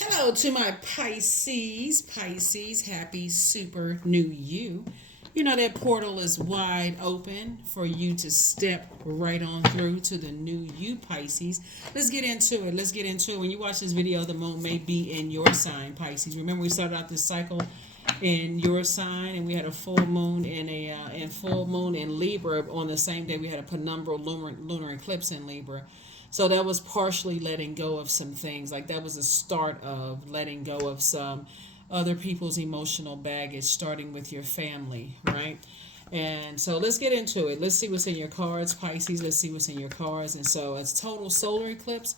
Hello to my Pisces. Pisces, happy super new you. You know that portal is wide open for you to step right on through to the new you, Pisces. Let's get into it. Let's get into it. When you watch this video, the moon may be in your sign, Pisces. Remember, we started out this cycle in your sign, and we had a full moon and full moon in Libra on the same day. We had a penumbral lunar eclipse in Libra. So that was partially letting go of some things. Like that was the start of letting go of some other people's emotional baggage, starting with your family, right? And so let's get into it. Let's see what's in your cards, Pisces. Let's see what's in your cards. And so a total solar eclipse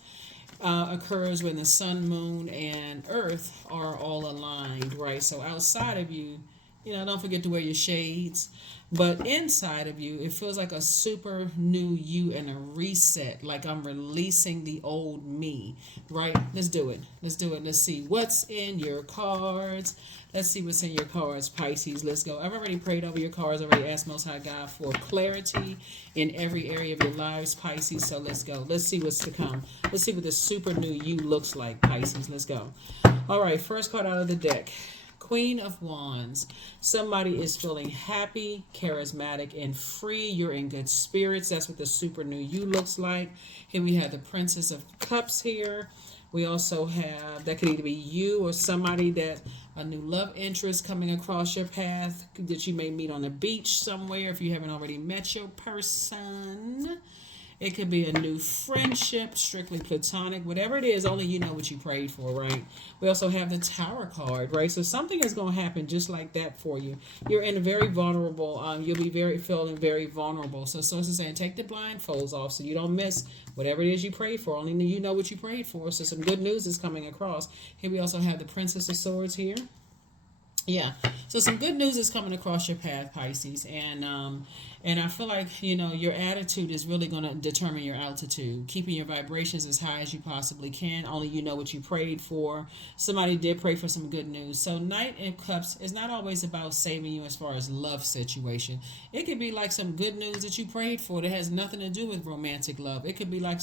occurs when the sun, moon, and earth are all aligned, right? So outside of you, don't forget to wear your shades. But inside of you, it feels like a super new you and a reset. Like I'm releasing the old me, right? Let's do it. Let's do it. Let's see what's in your cards. Let's see what's in your cards, Pisces. Let's go. I've already prayed over your cards. I've already asked Most High God for clarity in every area of your lives, Pisces. So let's go. Let's see what's to come. Let's see what the super new you looks like, Pisces. Let's go. All right, first card out of the deck. Queen of Wands. Somebody is feeling happy, charismatic, and free. You're in good spirits. That's what the super new you looks like. Here we have the Princess of Cups here. We also have, that could either be you or somebody that, a new love interest coming across your path that you may meet on the beach somewhere if you haven't already met your person. It could be a new friendship, strictly platonic, whatever it is, only you know what you prayed for, right? We also have the Tower card, right? So something is going to happen just like that for you. You're in a very vulnerable, you'll be feeling very vulnerable. So sources saying take the blindfolds off so you don't miss whatever it is you prayed for. Only you know what you prayed for. So some good news is coming across. Here we also have the Princess of Swords here. Yeah, so some good news is coming across your path, Pisces, and I feel like your attitude is really going to determine your altitude. Keeping your vibrations as high as you possibly can. Only you know what you prayed for. Somebody did pray for some good news. So Knight in Cups is not always about saving you as far as love situation. It could be like some good news that you prayed for that has nothing to do with romantic love. It could be like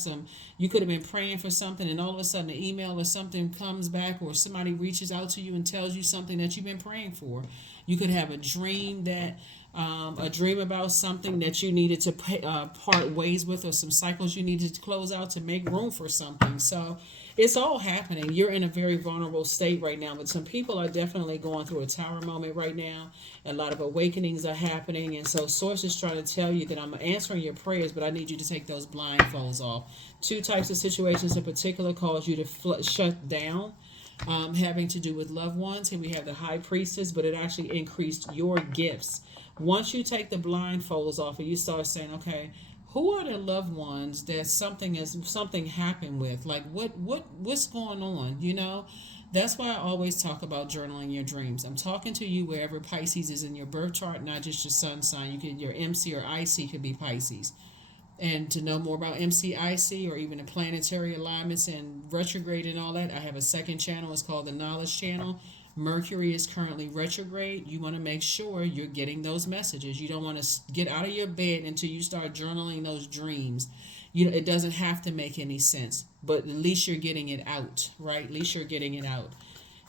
you could have been praying for something and all of a sudden an email or something comes back or somebody reaches out to you and tells you something that you've been praying for. You could have a dream about something that you needed to part ways with, or some cycles you needed to close out to make room for something. So it's all happening. You're in a very vulnerable state right now, but some people are definitely going through a tower moment right now. A lot of awakenings are happening, and so source is trying to tell you that I'm answering your prayers, but I need you to take those blindfolds off. Two types of situations in particular cause you to shut down, having to do with loved ones. Here we have the High Priestess, but it actually increased your gifts. Once you take the blindfolds off and you start saying, okay, who are the loved ones that something happened with? Like what's going on? That's why I always talk about journaling your dreams. I'm talking to you wherever Pisces is in your birth chart, not just your sun sign. Your MC or IC could be Pisces. And to know more about MCIC or even the planetary alignments and retrograde and all that, I have a second channel. It's called the Knowledge Channel. Mercury is currently retrograde. You want to make sure you're getting those messages. You don't want to get out of your bed until you start journaling those dreams. It doesn't have to make any sense, but at least you're getting it out, right? At least you're getting it out.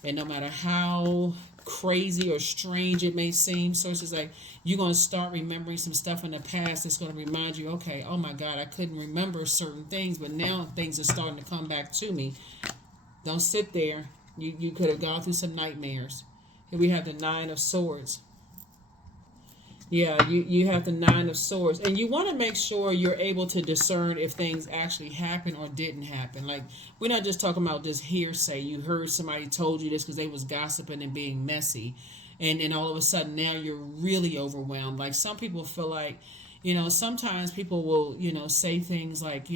And no matter how crazy or strange it may seem, sources like you're going to start remembering some stuff in the past that's going to remind you, okay, oh my God, I couldn't remember certain things, but now things are starting to come back to me. Don't sit there. You could have gone through some nightmares. Here we have the Nine of Swords. Yeah, you have the Nine of Swords. And you want to make sure you're able to discern if things actually happened or didn't happen. Like, we're not just talking about this hearsay. You heard somebody told you this because they was gossiping and being messy. And then all of a sudden now you're really overwhelmed. Like, some people feel like, sometimes people will, say things like,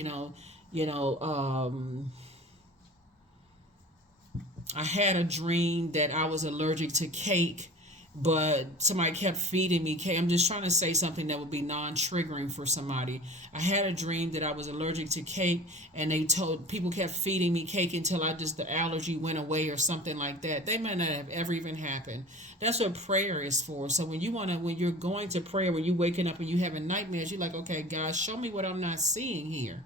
I had a dream that I was allergic to cake, but somebody kept feeding me cake. I'm just trying to say something that would be non-triggering for somebody. I had a dream that I was allergic to cake, and people kept feeding me cake until the allergy went away or something like that. They might not have ever even happened. That's what prayer is for. So when you're going to prayer, when you're waking up and you having nightmares, you're like, okay, God, show me what I'm not seeing here.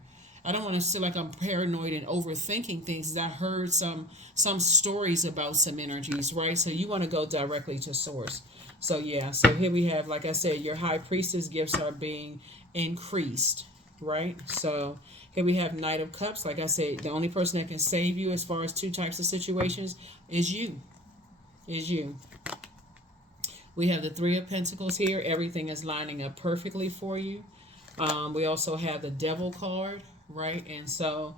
I don't want to feel like I'm paranoid and overthinking things. I heard some stories about some energies, right? So you want to go directly to source. So yeah, so here we have, like I said, your high priestess gifts are being increased, right? So here we have Knight of Cups. Like I said, the only person that can save you as far as two types of situations is you. Is you. We have the Three of Pentacles here. Everything is lining up perfectly for you. We also have the Devil card, right? And so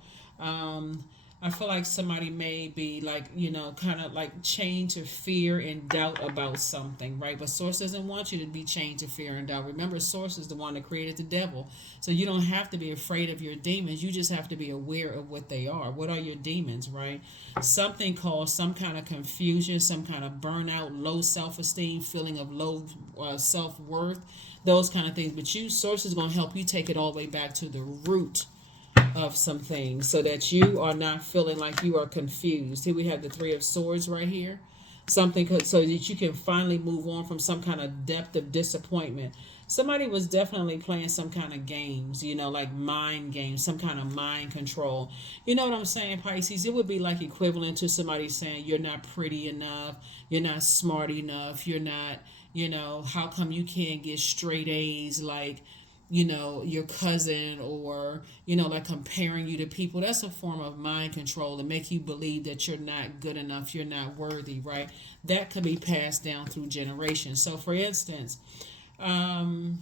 I feel like somebody may be like, kind of like chained to fear and doubt about something, right? But Source doesn't want you to be chained to fear and doubt. Remember, Source is the one that created the devil. So you don't have to be afraid of your demons. You just have to be aware of what they are. What are your demons, right? Something caused some kind of confusion, some kind of burnout, low self-esteem, feeling of low self-worth, those kind of things. But you, Source is going to help you take it all the way back to the root of some things so that you are not feeling like you are confused. Here we have the Three of Swords right here. Something so that you can finally move on from some kind of depth of disappointment. Somebody was definitely playing some kind of games, like mind games, some kind of mind control. You know what I'm saying, Pisces? It would be like equivalent to somebody saying you're not pretty enough, you're not smart enough, you're not, how come you can't get straight A's like, your cousin, or, like comparing you to people. That's a form of mind control to make you believe that you're not good enough, you're not worthy, right? That could be passed down through generations. So for instance, you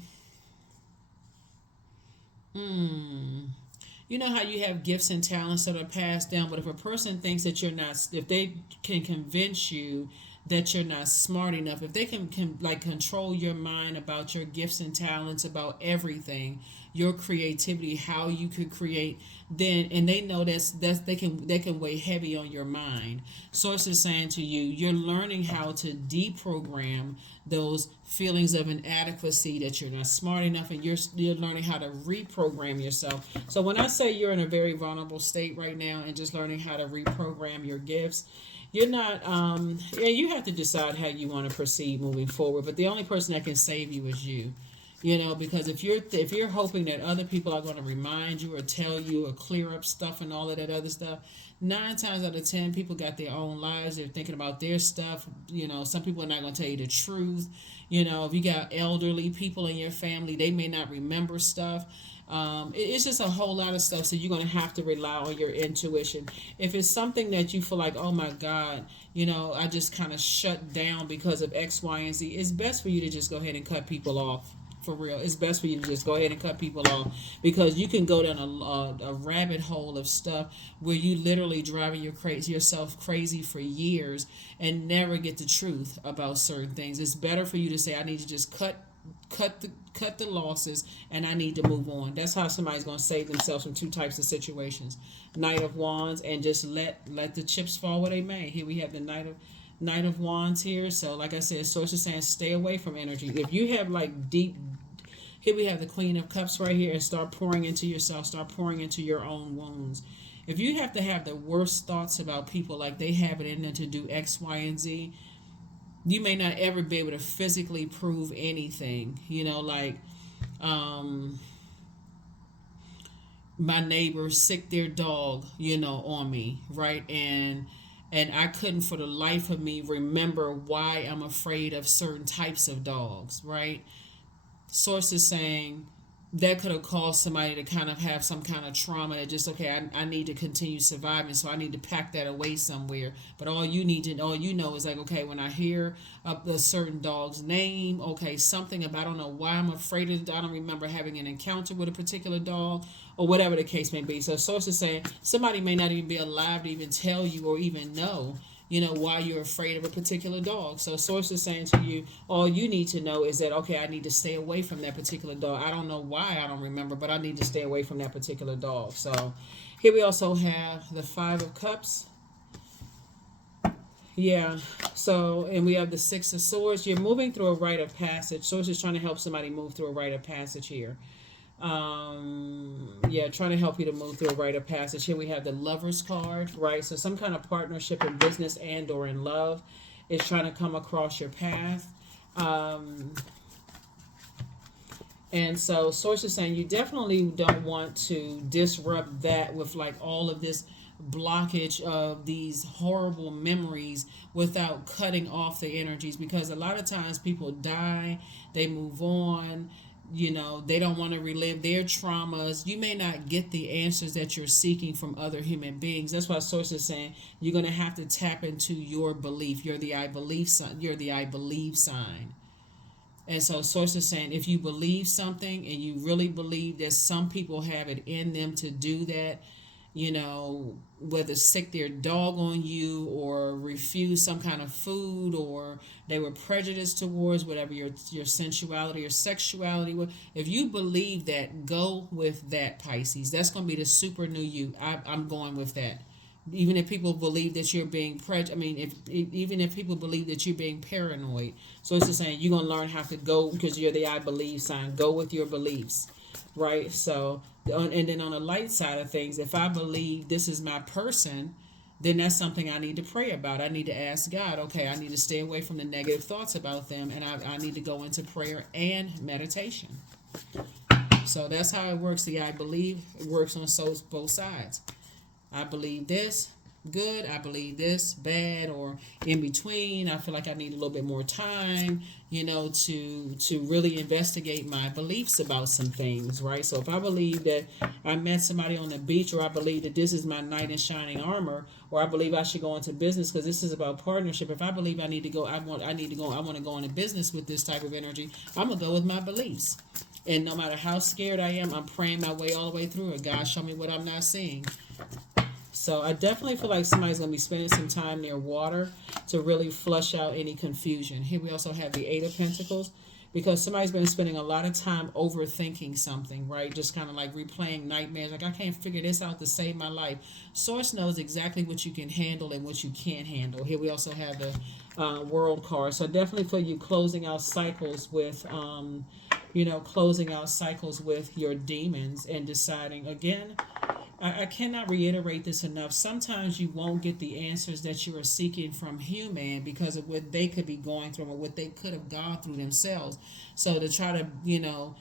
know how you have gifts and talents that are passed down, but if a person thinks that you're not, if they can convince you that you're not smart enough, if they can like control your mind about your gifts and talents, about everything, your creativity, how you could create, then, and they know that's they can weigh heavy on your mind. Source is saying to you, you're learning how to deprogram those feelings of inadequacy, that you're not smart enough, and you're learning how to reprogram yourself. So when I say you're in a very vulnerable state right now and just learning how to reprogram your gifts, you're not you have to decide how you want to proceed moving forward, but the only person that can save you is you. Because if you're hoping that other people are going to remind you or tell you or clear up stuff and all of that other stuff, 9 times out of 10 people got their own lives. They're thinking about their stuff. Some people are not going to tell you the truth. If you got elderly people in your family, they may not remember stuff. It's just a whole lot of stuff. So you're going to have to rely on your intuition. If it's something that you feel like, oh my God, I just kind of shut down because of X, Y, and Z, it's best for you to just go ahead and cut people off. For real, it's best for you to just go ahead and cut people off, because you can go down a rabbit hole of stuff where you literally driving yourself crazy for years and never get the truth about certain things. It's better for you to say, I need to just cut the losses, and I need to move on. That's how somebody's going to save themselves from two types of situations. Knight of Wands, and just let the chips fall where they may. Here we have the Knight of Wands here. So like I said, Source is saying stay away from energy. If you have like deep, here we have the Queen of Cups right here, and start pouring into yourself, start pouring into your own wounds. If you have to have the worst thoughts about people, like they have it in them to do X, Y, and Z, you may not ever be able to physically prove anything. Like my neighbor sicked their dog, on me, right? And I couldn't for the life of me remember why I'm afraid of certain types of dogs, right? Source is saying that could have caused somebody to kind of have some kind of trauma that just, okay, I need to continue surviving, so I need to pack that away somewhere. But all you know is like, okay, when I hear a certain dog's name, okay, something about, I don't know why I'm afraid of it, I don't remember having an encounter with a particular dog, or whatever the case may be. So Source is saying somebody may not even be alive to even tell you or even know why you're afraid of a particular dog. So Source is saying to you, all you need to know is that, okay, I need to stay away from that particular dog. I don't know why, I don't remember, but I need to stay away from that particular dog. So here we also have the Five of Cups. Yeah. So, and we have the Six of Swords. You're moving through a rite of passage. Source is trying to help somebody move through a rite of passage here. Trying to help you to move through a rite of passage. Here we have the Lovers card, right? So some kind of partnership in business and or in love is trying to come across your path. And so source is saying you definitely don't want to disrupt that with like all of this blockage of these horrible memories without cutting off the energies, because a lot of times people die, they move on, they don't want to relive their traumas. You may not get the answers that you're seeking from other human beings. That's why source is saying you're going to have to tap into your belief. You're the I believe sign. You're the I believe sign. And so source is saying if you believe something and you really believe that some people have it in them to do that, whether sick their dog on you or refuse some kind of food, or they were prejudiced towards whatever your sensuality or sexuality was. If you believe that, go with that, Pisces. That's going to be the super new you. I'm going with that. Even if people believe that you're being even if people believe that you're being paranoid. So it's just saying you're going to learn how to go, because you're the I believe sign. Go with your beliefs, right? So, and then on the light side of things, if I believe this is my person, then that's something I need to pray about. I need to ask God, okay, I need to stay away from the negative thoughts about them, and I need to go into prayer and meditation. So that's how it works. The I believe, it works on both sides. I believe this, good. I believe this, bad, or in between. I feel like I need a little bit more time, to really investigate my beliefs about some things, right? So if I believe that I met somebody on the beach, or I believe that this is my knight in shining armor, or I believe I should go into business because this is about partnership. If I believe I need to go, I want to go into business with this type of energy, I'm going to go with my beliefs. And no matter how scared I am, I'm praying my way all the way through it. God, show me what I'm not seeing. So I definitely feel like somebody's going to be spending some time near water to really flush out any confusion. Here we also have the Eight of Pentacles, because somebody's been spending a lot of time overthinking something, right? Just kind of like replaying nightmares. Like, I can't figure this out to save my life. Source knows exactly what you can handle and what you can't handle. Here we also have the World card. So definitely for you, closing out cycles with, closing out cycles with your demons and deciding, again, I cannot reiterate this enough. Sometimes you won't get the answers that you are seeking from human because of what they could be going through or what they could have gone through themselves. So to try to,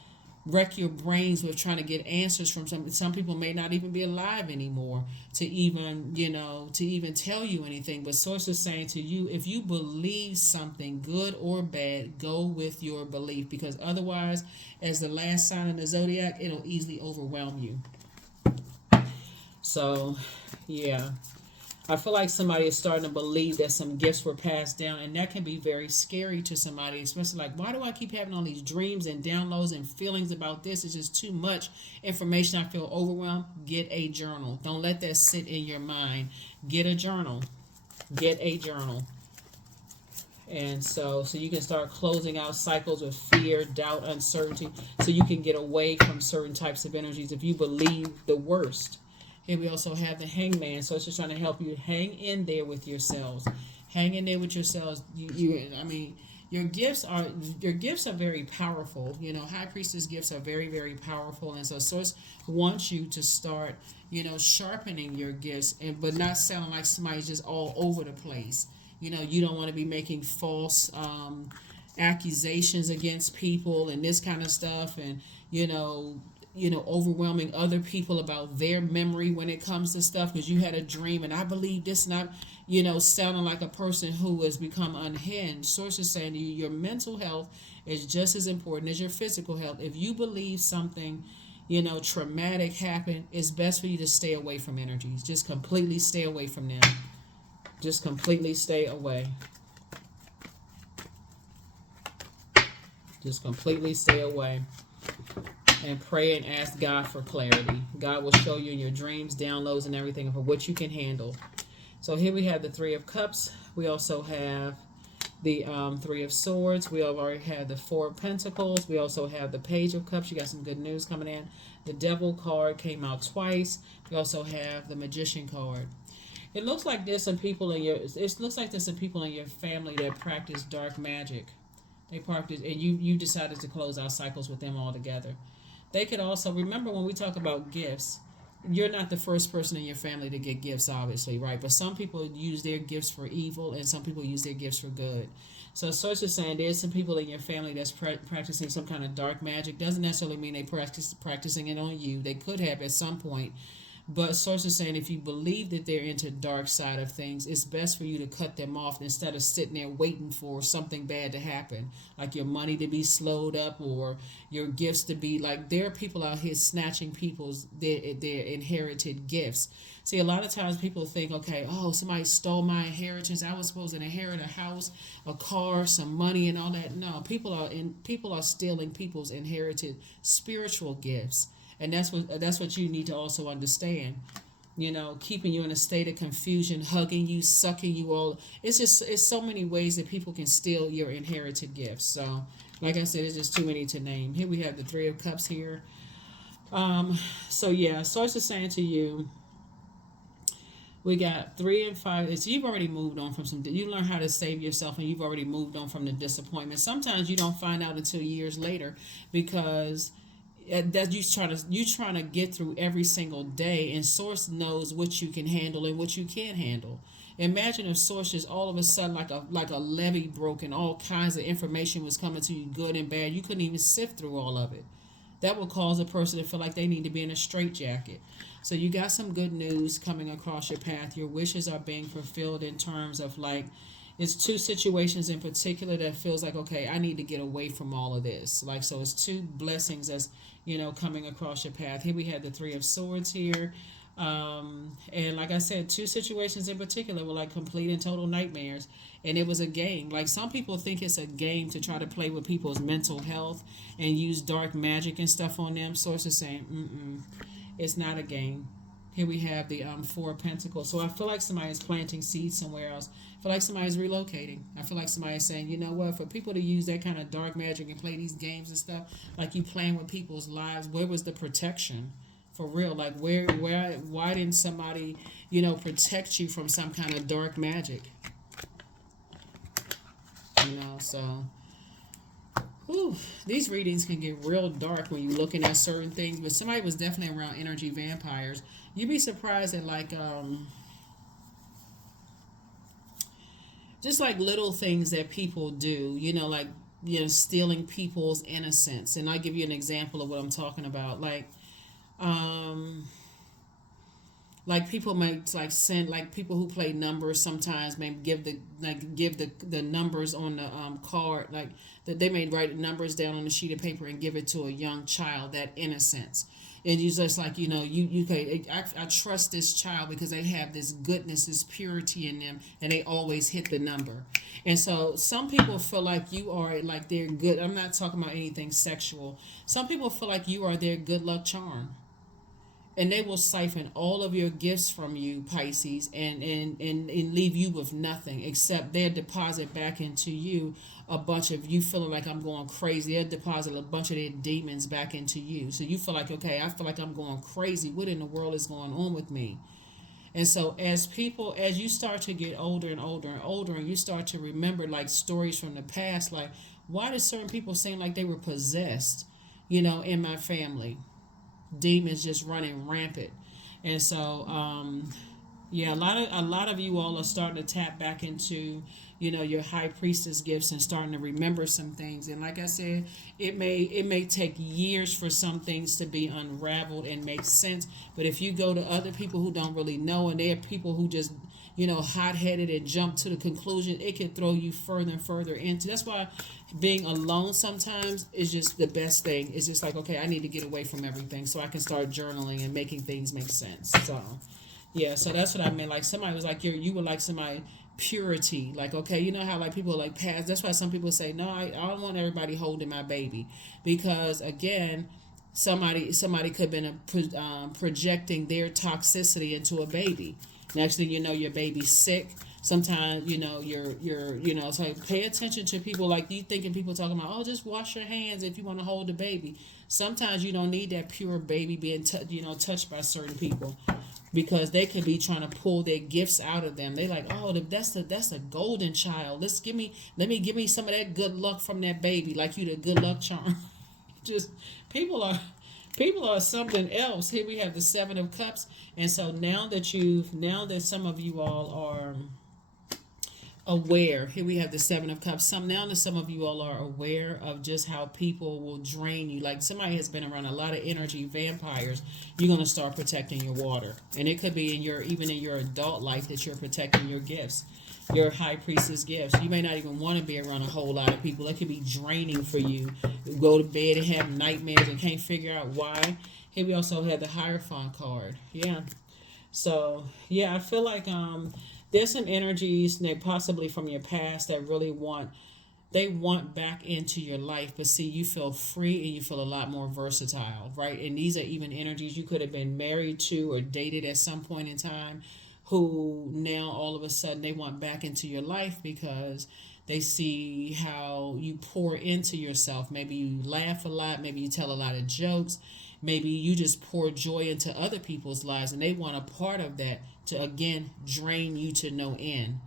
wreck your brains with trying to get answers from some people may not even be alive anymore to even, to even tell you anything. But source is saying to you, if you believe something good or bad, go with your belief, because otherwise, as the last sign in the Zodiac, it'll easily overwhelm you. So, yeah, I feel like somebody is starting to believe that some gifts were passed down, and that can be very scary to somebody, especially like, why do I keep having all these dreams and downloads and feelings about this? It's just too much information. I feel overwhelmed. Get a journal. Don't let that sit in your mind. Get a journal. Get a journal. And so you can start closing out cycles of fear, doubt, uncertainty, so you can get away from certain types of energies if you believe the worst. Here we also have the Hangman, so it's just trying to help you hang in there with yourselves. Hang in there with yourselves. Your gifts are very powerful. High Priestess gifts are very, very powerful, and so Source wants you to start, sharpening your gifts, but not sounding like somebody's just all over the place. You don't want to be making false accusations against people and this kind of stuff, and overwhelming other people about their memory when it comes to stuff because you had a dream and I believe this, not, sounding like a person who has become unhinged. Source is saying to you, your mental health is just as important as your physical health. If you believe something, traumatic happened, it's best for you to stay away from energies. Just completely stay away from them. Just completely stay away. Just completely stay away. And pray and ask God for clarity. God will show you in your dreams, downloads, and everything for what you can handle. So here we have the Three of Cups. We also have the Three of Swords. We already have the Four of Pentacles. We also have the Page of Cups. You got some good news coming in. The Devil card came out twice. We also have the Magician card. It looks like there's some people in your family that practice dark magic. They practice, and you decided to close out cycles with them altogether. They could also, remember when we talk about gifts, you're not the first person in your family to get gifts, obviously, right? But some people use their gifts for evil, and some people use their gifts for good. So, source is saying there's some people in your family that's practicing some kind of dark magic. Doesn't necessarily mean they practicing it on you. They could have at some point, but source is saying if you believe that they're into dark side of things, it's best for you to cut them off instead of sitting there waiting for something bad to happen, like your money to be slowed up or your gifts to be like. There are people out here snatching people's their inherited gifts. See, a lot of times people think, okay, oh, somebody stole my inheritance. I was supposed to inherit a house, a car, some money, and all that. No, people are stealing people's inherited spiritual gifts, and that's what you need to also understand. Keeping you in a state of confusion, hugging you, sucking you all. It's so many ways that people can steal your inherited gifts. So, like I said, it's just too many to name. Here we have the Three of Cups here. So yeah, source is saying to you, we got 3 and 5. It's you've already moved on from some. You learn how to save yourself, and you've already moved on from the disappointment. Sometimes you don't find out until years later, because that you trying to get through every single day, and source knows what you can handle and what you can't handle. Imagine if source just all of a sudden like a levee broke and all kinds of information was coming to you, good and bad. You couldn't even sift through all of it. That will cause a person to feel like they need to be in a straitjacket. So you got some good news coming across your path. Your wishes are being fulfilled in terms of like, it's two situations in particular that feels like, okay, I need to get away from all of this. Like, so it's two blessings that's, coming across your path. Here we had the Three of Swords here. And like I said, two situations in particular were like complete and total nightmares. And it was a game. Like, some people think it's a game to try to play with people's mental health and use dark magic and stuff on them. Sources saying, it's not a game. Here we have the Four of Pentacles. So I feel like somebody is planting seeds somewhere else. I feel like somebody's relocating. I feel like somebody's saying, you know what, for people to use that kind of dark magic and play these games and stuff, like you playing with people's lives, where was the protection? For real, like why didn't somebody, protect you from some kind of dark magic? So whew, these readings can get real dark when you're looking at certain things, but somebody was definitely around energy vampires. You'd be surprised at like just like little things that people do, like stealing people's innocence. And I'll give you an example of what I'm talking about. Like people may like send, like people who play numbers sometimes may give the numbers on the card, like that they may write numbers down on a sheet of paper and give it to a young child, that innocence. And you just like, I trust this child because they have this goodness, this purity in them, and they always hit the number. And so some people feel like you are like their good. I'm not talking about anything sexual. Some people feel like you are their good luck charm. And they will siphon all of your gifts from you, Pisces, and leave you with nothing except they'll deposit back into you a bunch of, you feeling like I'm going crazy. They'll deposit a bunch of their demons back into you. So you feel like, okay, I feel like I'm going crazy. What in the world is going on with me? And so as you start to get older and older and older, and you start to remember like stories from the past, like why did certain people seem like they were possessed, in my family? Demons just running rampant. And so yeah, a lot of you all are starting to tap back into your high priestess gifts and starting to remember some things. And like I said, it may take years for some things to be unraveled and make sense, but if you go to other people who don't really know, and they're people who just hot-headed and jump to the conclusion, it can throw you further and further into. That's why being alone sometimes is just the best thing. It's just like, okay, I need to get away from everything so I can start journaling and making things make sense. So yeah, so that's what I meant. Like somebody was like, you were like somebody purity. Like, okay, you know how like people like past. That's why some people say, no, I don't want everybody holding my baby, because again, somebody could have been projecting their toxicity into a baby. Next thing you know, your baby's sick. Sometimes, so pay attention to people. Like you thinking people talking about, oh, just wash your hands if you want to hold the baby. Sometimes you don't need that pure baby being touched by certain people, because they could be trying to pull their gifts out of them. They like, oh, that's a golden child. Let me some of that good luck from that baby, like you the good luck charm. Just people are People are something else. Here we have the Seven of Cups. And so now that some of you all are aware, here we have the Seven of Cups. Now that some of you all are aware of just how people will drain you. Like somebody has been around a lot of energy vampires, you're going to start protecting your water. And it could be even in your adult life that you're protecting your gifts, your high priestess gifts. You may not even want to be around a whole lot of people. It could be draining for you. Go to bed and have nightmares and can't figure out why. Here we also have the Hierophant card. Yeah. So yeah, I feel like there's some energies that possibly from your past that really want back into your life. But see, you feel free and you feel a lot more versatile, right? And these are even energies you could have been married to or dated at some point in time, who now all of a sudden they want back into your life because they see how you pour into yourself. Maybe you laugh a lot, maybe you tell a lot of jokes, maybe you just pour joy into other people's lives, and they want a part of that to again drain you to no end.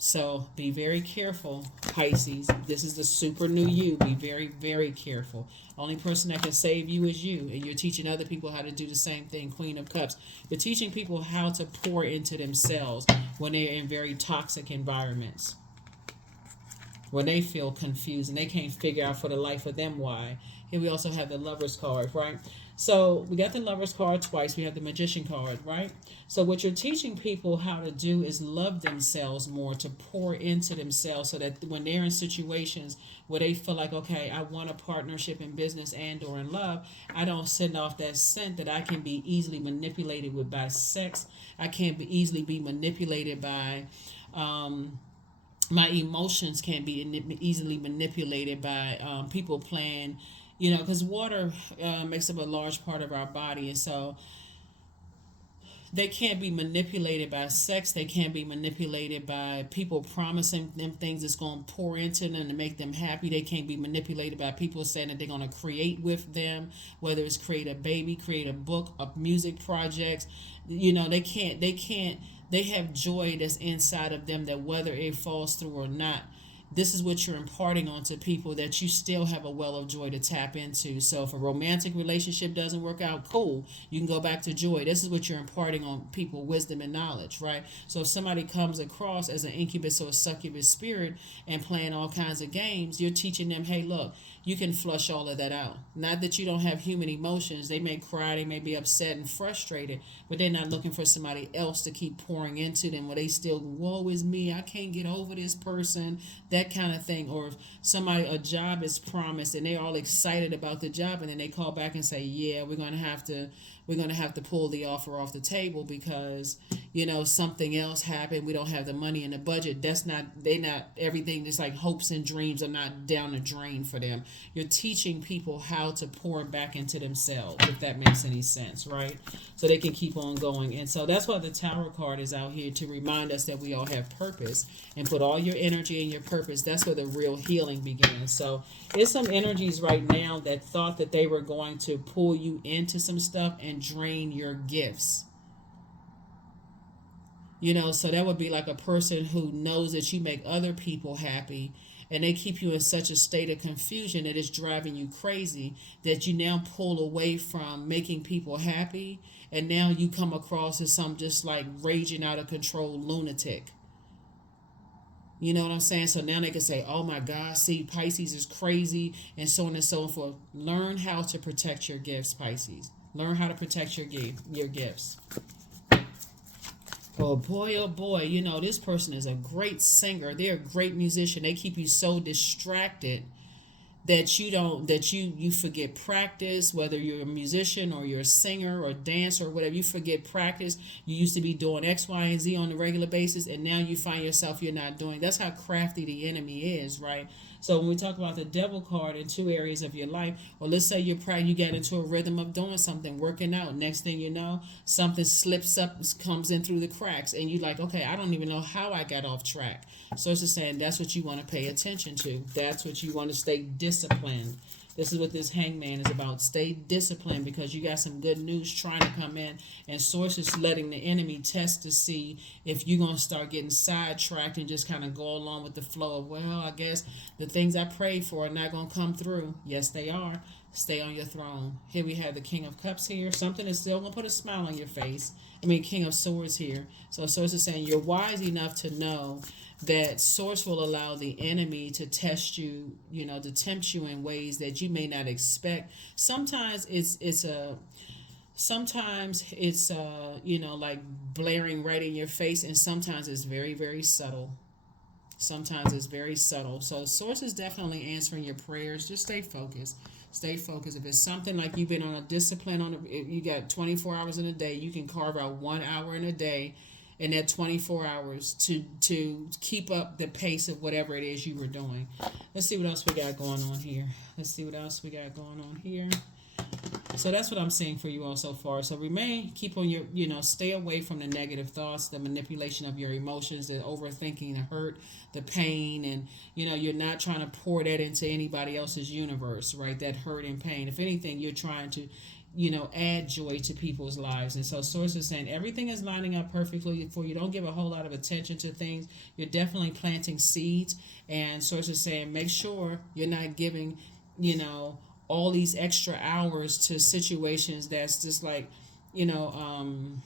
So be very careful, Pisces. This is the super new you. Be very, very careful. Only person that can save you is you. And you're teaching other people how to do the same thing, Queen of Cups. You're teaching people how to pour into themselves when they're in very toxic environments, when they feel confused and they can't figure out for the life of them why. Here we also have the Lover's card, right? So we got the Lover's card twice. We have the Magician card, right? So what you're teaching people how to do is love themselves more, to pour into themselves, so that when they're in situations where they feel like, okay, I want a partnership in business and or in love, I don't send off that scent that I can be easily manipulated with by sex. I can't easily be manipulated by my emotions can't be easily manipulated by people playing, because water makes up a large part of our body. And so they can't be manipulated by sex. They can't be manipulated by people promising them things that's going to pour into them to make them happy. They can't be manipulated by people saying that they're going to create with them, whether it's create a baby, create a book, a music projects. They have joy that's inside of them that whether it falls through or not, this is what you're imparting onto people, that you still have a well of joy to tap into. So if a romantic relationship doesn't work out, cool, you can go back to joy. This is what you're imparting on people, wisdom and knowledge, right? So if somebody comes across as an incubus or a succubus spirit and playing all kinds of games, you're teaching them, hey, look, you can flush all of that out. Not that you don't have human emotions. They may cry, they may be upset and frustrated, but they're not looking for somebody else to keep pouring into them where they still, woe is me, I can't get over this person, that kind of thing. Or if a job is promised and they're all excited about the job, and then they call back and say, yeah, we're going to have to pull the offer off the table because something else happened, we don't have the money in the budget. Everything, just like hopes and dreams are not down the drain for them. You're teaching people how to pour back into themselves, if that makes any sense, right? So they can keep on going. And so that's why the Tower card is out here, to remind us that we all have purpose, and put all your energy in your purpose. That's where the real healing begins. So there's some energies right now that thought that they were going to pull you into some stuff and drain your gifts. So that would be like a person who knows that you make other people happy, and they keep you in such a state of confusion that it's driving you crazy, that you now pull away from making people happy, and now you come across as some just like raging out of control lunatic. You know what I'm saying? So now they can say, oh my God, see, Pisces is crazy, and so on and so forth. Learn how to protect your gifts, Pisces. Learn how to protect your gifts. Oh boy, this person is a great singer. They're a great musician. They keep you so distracted that you forget practice, whether you're a musician or you're a singer or dancer or whatever. You forget practice. You used to be doing X, Y, and Z on a regular basis, and now you find yourself you're not doing. That's how crafty the enemy is, right? So when we talk about the Devil card in two areas of your life, or let's say you get into a rhythm of doing something, working out. Next thing you know, something slips up, comes in through the cracks, and you're like, okay, I don't even know how I got off track. So it's just saying that's what you want to pay attention to. That's what you want to stay disciplined. This is what this Hangman is about. Stay disciplined, because you got some good news trying to come in, and sources letting the enemy test to see if you're going to start getting sidetracked and just kind of go along with the flow of, well, I guess the things I prayed for are not going to come through. Yes, they are. Stay on your throne. Here we have the King of Cups here. Something is still going to put a smile on your face. I mean, King of Swords here. So Source is saying you're wise enough to know that Source will allow the enemy to test you, to tempt you in ways that you may not expect. Sometimes it's like blaring right in your face, and sometimes it's very, very subtle. Sometimes it's very subtle. So Source is definitely answering your prayers. Just stay focused. Stay focused. If it's something like you've been on a discipline if you got 24 hours in a day, you can carve out 1 hour in a day in that 24 hours to keep up the pace of whatever it is you were doing. Let's see what else we got going on here. So that's what I'm seeing for you all so far. So keep on your, stay away from the negative thoughts, the manipulation of your emotions, the overthinking, the hurt, the pain, and, you're not trying to pour that into anybody else's universe, right? That hurt and pain. If anything, you're trying to, add joy to people's lives. And so Source is saying everything is lining up perfectly for you. Don't give a whole lot of attention to things. You're definitely planting seeds. And Source is saying make sure you're not giving, all these extra hours to situations that's just like, from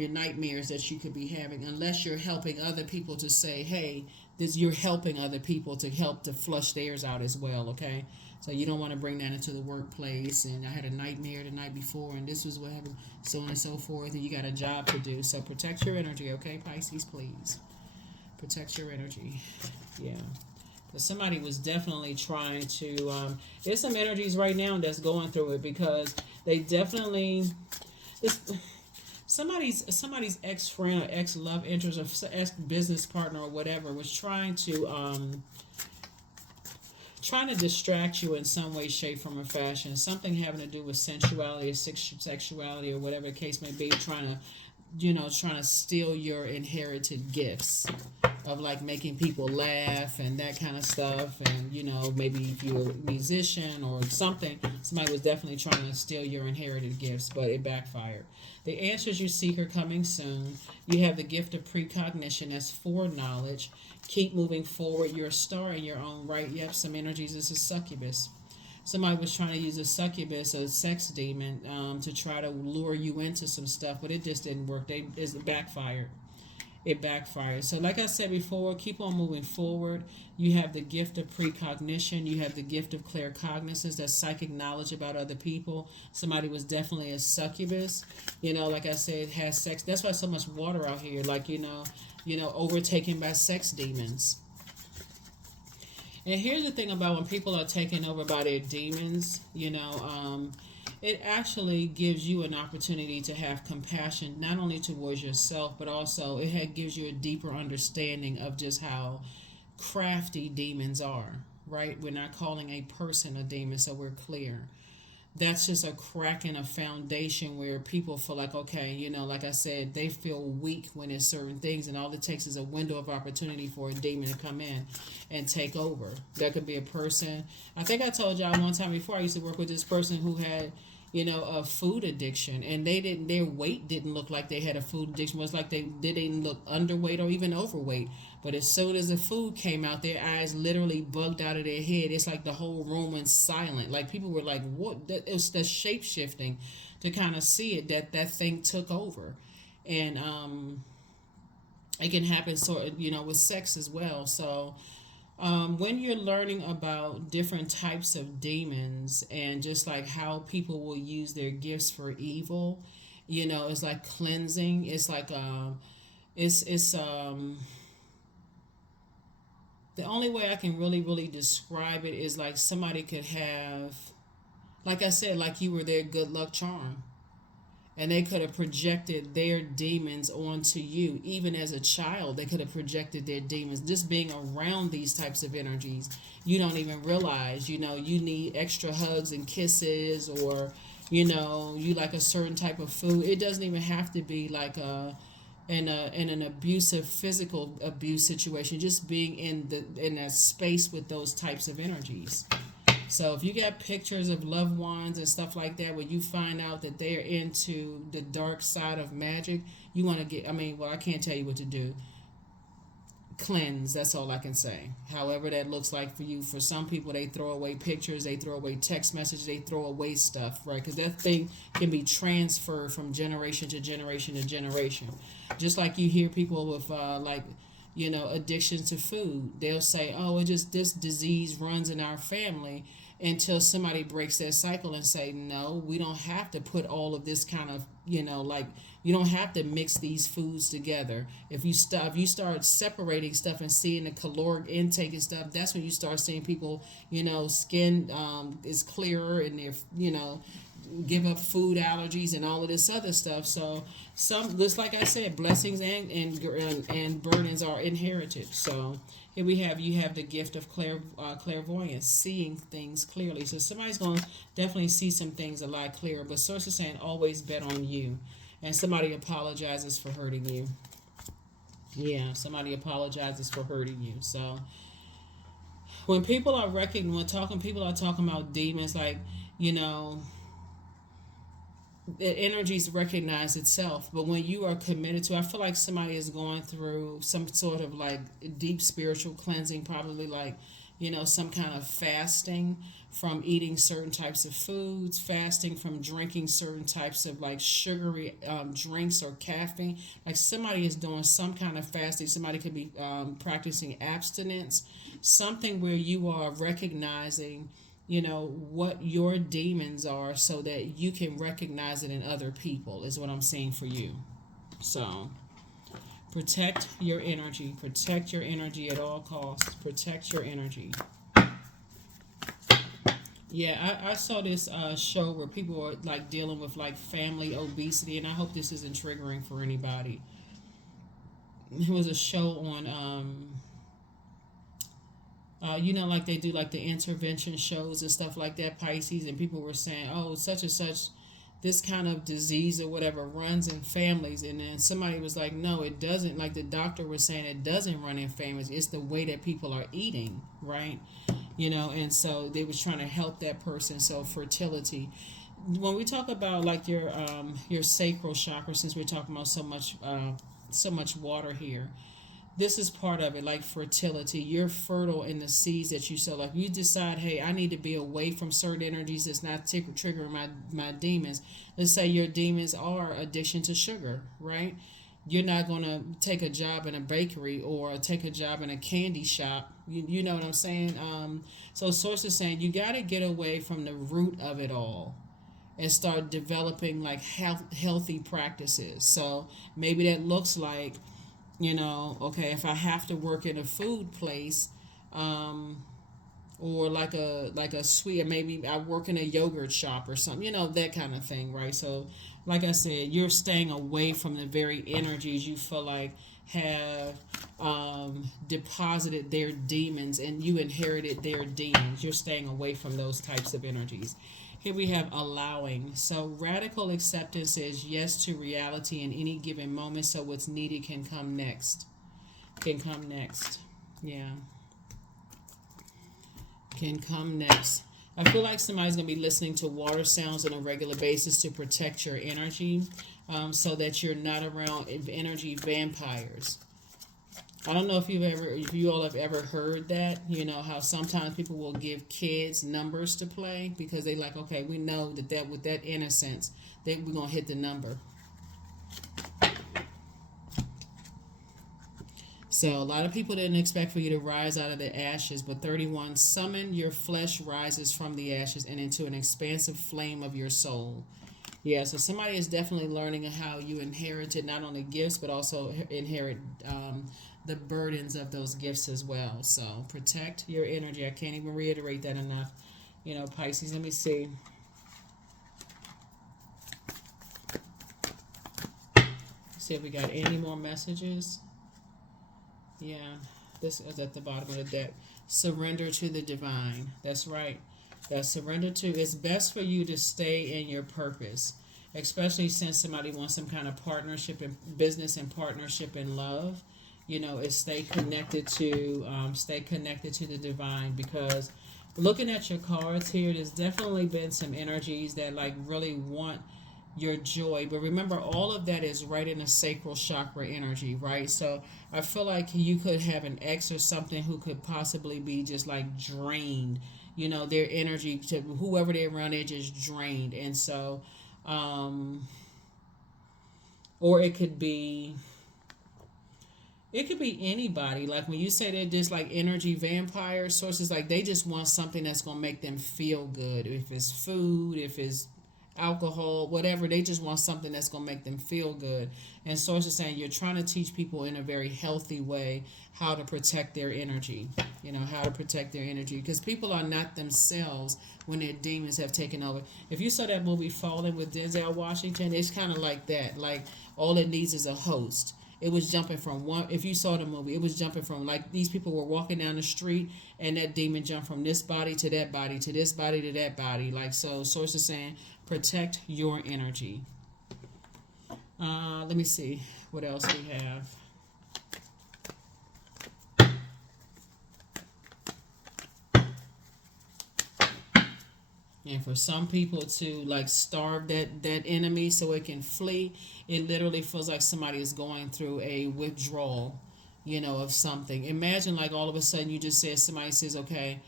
your nightmares that you could be having, unless you're helping other people to say, hey, you're helping other people to help to flush theirs out as well, okay? So you don't want to bring that into the workplace, and I had a nightmare the night before, and this was what happened, so on and so forth, and you got a job to do. So protect your energy, okay, Pisces, please. Protect your energy. Yeah. But somebody was definitely trying to, there's some energies right now that's going through it, because they definitely, somebody's ex-friend or ex-love interest or ex-business partner or whatever was trying to distract you in some way, shape, form, or fashion. Something having to do with sensuality or sexuality or whatever the case may be, trying to steal your inherited gifts of like making people laugh and that kind of stuff. And, maybe if you're a musician or something, somebody was definitely trying to steal your inherited gifts, but it backfired. The answers you seek are coming soon. You have the gift of precognition, that's foreknowledge. Keep moving forward. You're a star in your own right. Yep, some energies is a succubus. Somebody was trying to use a succubus, a sex demon, to try to lure you into some stuff, but it just didn't work. It backfired. It backfired. So like I said before, keep on moving forward. You have the gift of precognition. You have the gift of claircognizance, that's psychic knowledge about other people. Somebody was definitely a succubus. Like I said, has sex. That's why so much water out here, like, overtaken by sex demons. And here's the thing about when people are taken over by their demons, it actually gives you an opportunity to have compassion, not only towards yourself, but also it gives you a deeper understanding of just how crafty demons are, right? We're not calling a person a demon, so we're clear. That's just a crack in a foundation where people feel like, okay, like I said, they feel weak when there's certain things, and all it takes is a window of opportunity for a demon to come in and take over. That could be a person. I think I told y'all one time before, I used to work with this person who had, a food addiction, and their weight didn't look like they had a food addiction. It was like they didn't look underweight or even overweight. But as soon as the food came out, their eyes literally bugged out of their head. It's like the whole room went silent. Like people were like, what? It was the shape shifting to kind of see it, that thing took over. And it can happen with sex as well. So when you're learning about different types of demons and just like how people will use their gifts for evil, it's like cleansing. It's like it's the only way I can really describe it is like somebody could have, like I said, like you were their good luck charm. And they could have projected their demons onto you. Even as a child, they could have projected their demons. Just being around these types of energies, you don't even realize, you need extra hugs and kisses, or, you like a certain type of food. It doesn't even have to be like in an abusive, physical abuse situation. Just being in a space with those types of energies. So if you got pictures of loved ones and stuff like that where you find out that they're into the dark side of magic, you want to I can't tell you what to do. cleanse. That's all I can say. However that looks like for you. For some people, they throw away pictures, they throw away text messages, they throw away stuff, right? Because that thing can be transferred from generation to generation to generation. Just like you hear people with addiction to food. They'll say, "Oh, it just this disease runs in our family." Until somebody breaks that cycle and say, "No, we don't have to put all of this kind of, you don't have to mix these foods together. If you start separating stuff and seeing the caloric intake and stuff, that's when you start seeing people, skin is clearer, and they're, give up food allergies and all of this other stuff. So just like I said, blessings and burdens are inherited. So here you have the gift of clairvoyance, seeing things clearly. So somebody's going to definitely see some things a lot clearer. But source is saying always bet on you. And somebody apologizes for hurting you. Yeah, somebody apologizes for hurting you. So when people are people are talking about demons, like, the energies recognize itself. But when you are committed to, I feel like somebody is going through some sort of like deep spiritual cleansing, probably like, some kind of fasting from eating certain types of foods, fasting from drinking certain types of like sugary drinks or caffeine. Like somebody is doing some kind of fasting. Somebody could be practicing abstinence, something where you are recognizing what your demons are, so that you can recognize it in other people, is what I'm saying for you. So protect your energy. Protect your energy at all costs. Protect your energy. Yeah, I saw this show where people are like dealing with like family obesity, and I hope this isn't triggering for anybody. It was a show on like they do like the intervention shows and stuff like that, Pisces, and people were saying, "Oh, such and such, this kind of disease or whatever runs in families," and then somebody was like, "No, it doesn't." Like the doctor was saying, it doesn't run in families. It's the way that people are eating, right? And so they was trying to help that person. So fertility. When we talk about like your sacral chakra, since we're talking about so much water here, this is part of it, like fertility. You're fertile in the seeds that you sow. Like you decide, hey, I need to be away from certain energies that's not triggering my demons. Let's say your demons are addiction to sugar, right? You're not going to take a job in a bakery or take a job in a candy shop. You know what I'm saying? So source is saying you got to get away from the root of it all and start developing like healthy practices. So maybe that looks like, okay, if I have to work in a food place, or like a sweet, maybe I work in a yogurt shop or something, that kind of thing, right? So like I said, you're staying away from the very energies you feel like have deposited their demons, and you inherited their demons. You're staying away from those types of energies. Here we have allowing. So radical acceptance is yes to reality in any given moment, so what's needed can come next. Yeah. Can come next. I feel like somebody's going to be listening to water sounds on a regular basis to protect your energy, so that you're not around energy vampires. I don't know if you all have ever heard that, how sometimes people will give kids numbers to play because they like, okay, we know that with that innocence, that we're going to hit the number. So a lot of people didn't expect for you to rise out of the ashes, but 31, summon your flesh rises from the ashes and into an expansive flame of your soul. Yeah, so somebody is definitely learning how you inherited not only gifts, but also inherit the burdens of those gifts as well. So protect your energy. I can't even reiterate that enough. Pisces, let me see. See if we got any more messages. Yeah, this is at the bottom of the deck. Surrender to the divine. That's right. Surrender to. It's best for you to stay in your purpose, especially since somebody wants some kind of partnership in business and partnership in love. Is stay connected to the divine, because looking at your cards here, there's definitely been some energies that like really want your joy. But remember, all of that is right in the sacral chakra energy, right? So I feel like you could have an ex or something who could possibly be just like drained. You know, their energy to whoever they're around, they're just drained. And so, um, or it could be anybody. Like when you say they're just like energy vampire sources, like they just want something that's going to make them feel good. If it's food, if it's alcohol, whatever, they just want something that's going to make them feel good. And sources saying you're trying to teach people in a very healthy way how to protect their energy. You know, how to protect their energy. Because people are not themselves when their demons have taken over. If you saw that movie Fallen with Denzel Washington, it's kind of like that. Like all it needs is a host. It was jumping from one. If you saw the movie, it was jumping from like these people were walking down the street, and that demon jumped from this body to that body to this body to that body. Like so, sources saying protect your energy. Let me see what else we have. And for some people to like starve that enemy so it can flee, it literally feels like somebody is going through a withdrawal, you know, of something. Imagine like all of a sudden you just said, somebody says, okay,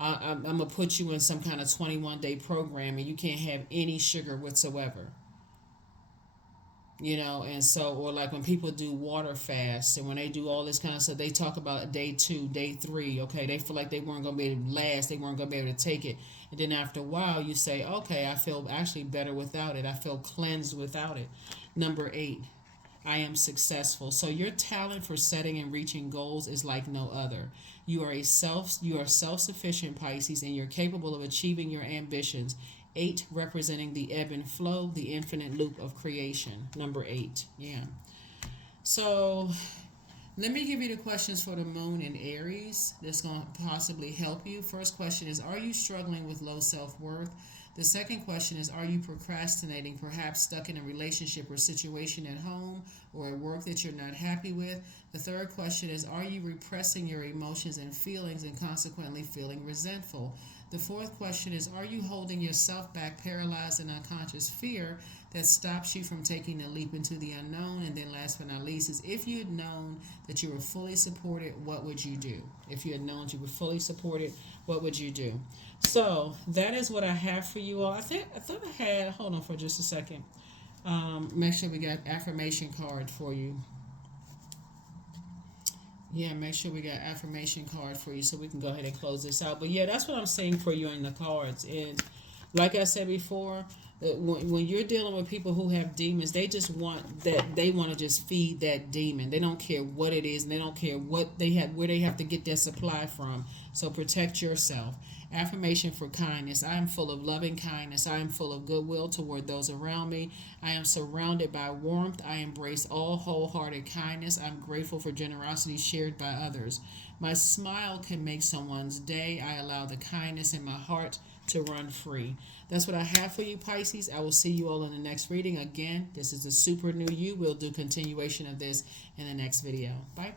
I'm going to put you in some kind of 21-day program and you can't have any sugar whatsoever. You know, and so, or like when people do water fasts and when they do all this kind of stuff, they talk about day 2, day 3. Okay, they feel like they weren't going to be able to last, they weren't going to be able to take it. And then after a while, you say, okay, I feel actually better without it. I feel cleansed without it. Number 8, I am successful. So your talent for setting and reaching goals is like no other. You are self-sufficient, Pisces, and you're capable of achieving your ambitions. 8 representing the ebb and flow, the infinite loop of creation. Number 8. Yeah. So let me give you the questions for the moon in Aries that's going to possibly help you. First question is, are you struggling with low self-worth? The second question is, are you procrastinating, perhaps stuck in a relationship or situation at home or at work that you're not happy with? The third question is, are you repressing your emotions and feelings and consequently feeling resentful? The fourth question is, are you holding yourself back, paralyzed in unconscious fear that stops you from taking the leap into the unknown? And then last but not least is, if you had known that you were fully supported, what would you do? If you had known that you were fully supported, what would you do? So that is what I have for you all. I thought I had, hold on for just a second. Make sure we got affirmation card for you. Yeah, make sure we got affirmation card for you so we can go ahead and close this out. But yeah, that's what I'm saying for you in the cards. And like I said before, when you're dealing with people who have demons, they just want that. They want to just feed that demon. They don't care what it is, and they don't care what they have, where they have to get their supply from. So protect yourself. Affirmation for kindness. I am full of loving kindness. I am full of goodwill toward those around me. I am surrounded by warmth. I embrace all wholehearted kindness. I'm grateful for generosity shared by others. My smile can make someone's day. I allow the kindness in my heart to run free. That's what I have for you, Pisces. I will see you all in the next reading. Again, this is the Super New You. We'll do continuation of this in the next video. Bye.